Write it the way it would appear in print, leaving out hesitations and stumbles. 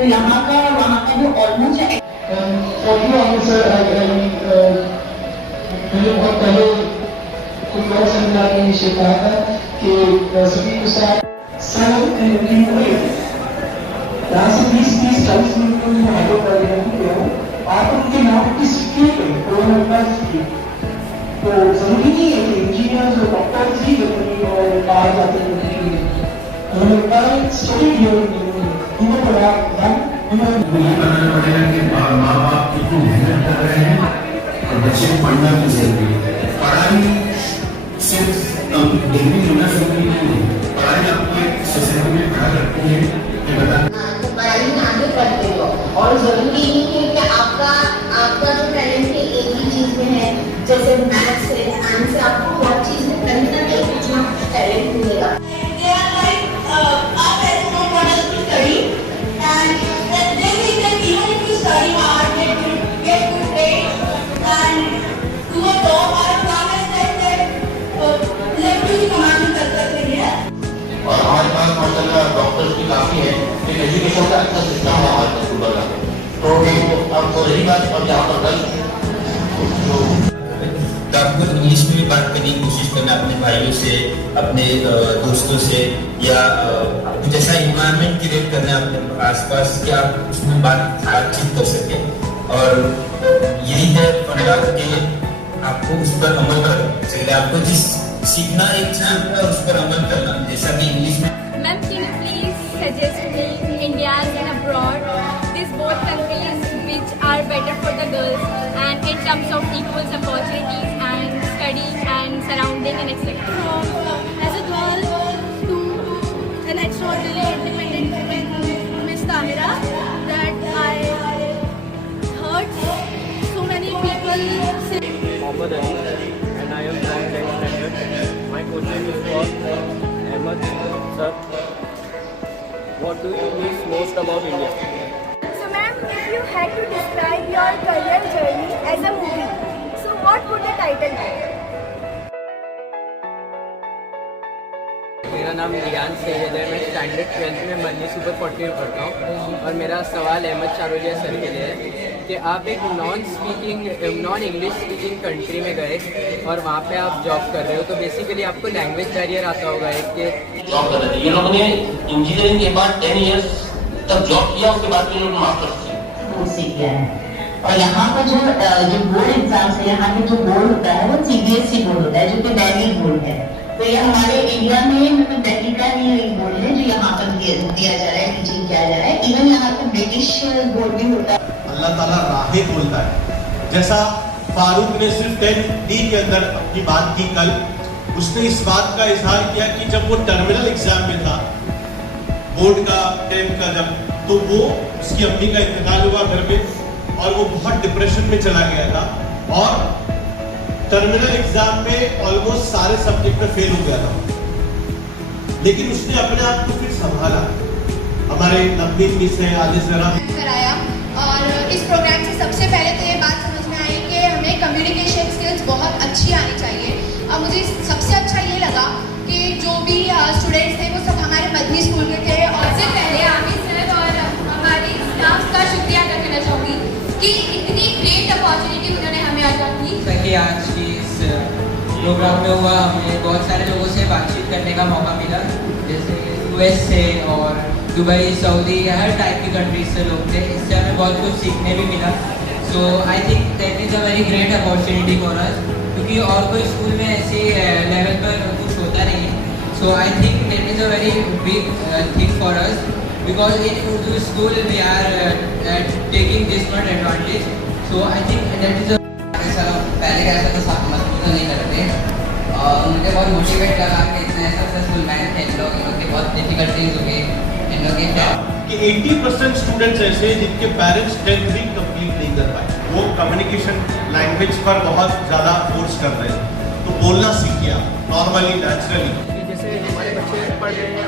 तो यहाँ का वहाँ का जो ऑलमोस्ट मैंने बहुत पहले कुछ और सेमिनार में ये कहा था कि सभी के साथ यहाँ से 20-40 मिनट में हैंडल कर रहे हैं आप उनके नाम की सीखिए सीखिए। तो जरूरी नहीं है कि इंजीनियर्स और डॉक्टर्स ही और बाहर जाते हैं उन्होंने बताया स्टडी उन्होंने पढ़ा बनाना पड़ेगा कि माँ बाप कितनी मेहनत कर रहे हैं और बच्चे को पढ़ना भी जरूरी है। पढ़ाई सिर्फ डिग्री होना जरूरी नहीं है, पढ़ाई आपको एक सोसाइटी में खड़ा रखती है कि बता पढ़ाई में आगे बढ़ते हो और जरूरी नहीं है कि आपका जो टैलेंट है एक ही चीज में है, जैसे मैथ्स है साइंस से आपको हर चीज में कहीं ना कहीं कुछ ना कुछ टैलेंट मिलेगा। और हमारे पास माशाल्लाह डॉक्टर्स भी काफ़ी है, लेकिन एजुकेशन का अच्छा सिस्टम है हमारे पास सुबह का। तो अब तो रही बात अब यहाँ पर कल तो आपको इंग्लिश में भी बात करने की कोशिश करना अपने भाइयों से, अपने दोस्तों से, या कुछ ऐसा इन्वायरमेंट क्रिएट करना अपने आसपास कि आप उसमें बातचीत कर सकें। और यही है फंडा कि आपको उस पर अमल करना चाहिए। आपको जिस सीखना एक चीज है उस पर अमल करना, जैसा कि इंग्लिश में। Ma'am, can you please suggest me India and abroad, these both countries which are better for the girls and in terms of equal opportunities and study and surrounding and etc. As a girl to an extraordinarily independent woman, Miss Tahira, that I heard so many people say. Mohammed Ali, and I am from 10th standard. My question is for Ahmed sir. What do you miss most about India? So ma'am, if you had to describe your career journey as a movie, so what would the title be? मेरा नाम रियान सैयद है, मैं standard 12th में money super 40 में पढ़ता हूँ। और मेरा सवाल अहमद चारोलिया सर के लिए है कि आप एक नॉन इंग्लिश स्पीकिंग कंट्री में गए और वहाँ पे आप जॉब कर रहे हो, तो बेसिकली आपको लैंग्वेज बैरियर आता होगा एक कि जॉब कर रहे थे ये लोगों ने। इंजीनियरिंग के बाद 10 ईयर्स तक जॉब किया, उसके बाद फिर लोग मास्टर्स किया है। और यहाँ का जो बोर्ड एग्जाम है, यहाँ पे जो बोर्ड होता है वो CBSE बोर्ड होता है जो कि दिल्ली बोर्ड है। तो ये हमारे इंडिया में मतलब दिल्ली का ही बोर्ड है जो यहाँ पर दिया जा रहा है, टीचिंग किया जा रहा है। इवन यहाँ पे ब्रिटिश बोर्ड भी होता है। अल्लाह ताला राहें खोलता है। जैसा फारूक ने सिर्फ 10D के अंदर अपनी बात की कल, उसने इस बात का इजहार किया कि जब वो टर्मिनल एग्जाम में था बोर्ड का 10th का, जब तो वो उसकी अम्मी का इंतकाल हुआ घर में और वो बहुत डिप्रेशन में चला गया था और टर्मिनल एग्जाम में ऑलमोस्ट सारे सब्जेक्ट में फेल हो गया था, लेकिन उसने अपने आप को फिर संभाला। हमारे नवनीत मिस है आगे जरा कराया और इस प्रोग्राम से सबसे पहले तो ये बात समझ में आई कि हमें कम्युनिकेशन स्किल्स बहुत अच्छी आनी चाहिए। और मुझे सबसे अच्छा ये लगा कि जो भी स्टूडेंट्स थे वो सब हमारे मदनी स्कूल के थे। और सबसे पहले आमिर सर और हमारी स्टाफ का शुक्रिया अदा करना चाहूँगी कि इतनी ग्रेट अपॉर्चुनिटी उन्होंने हमें अदा की। ताकि आज की इस प्रोग्राम में हुआ, हमें बहुत सारे लोगों से बातचीत करने का मौका मिला, जैसे US से और दुबई, सऊदी, हर टाइप की कंट्रीज से लोग थे। इससे हमें बहुत कुछ सीखने भी मिला। So I think that is a very great opportunity for us, क्योंकि और कोई स्कूल में ऐसे लेवल पर कुछ होता नहीं है। So I think that is a very big thing for us, because in Urdu school we are taking this much advantage. So I think that is पहले कैसा तो मजबूत नहीं करते और मुझे बहुत मोटिवेट लगा कि इतने सक्सेसफुल मैन थे इन लोग की बहुत डिफिकल्टीज हुई इन लोग कि 80% स्टूडेंट्स ऐसे हैं जिनके पेरेंट्स 10th भी कंप्लीट नहीं कर पाए। वो कम्युनिकेशन लैंग्वेज पर बहुत ज़्यादा फोर्स कर रहे हैं, तो बोलना सीखिए नॉर्मली, नेचुरली। जैसे हमारे बच्चे पढ़ रहे हैं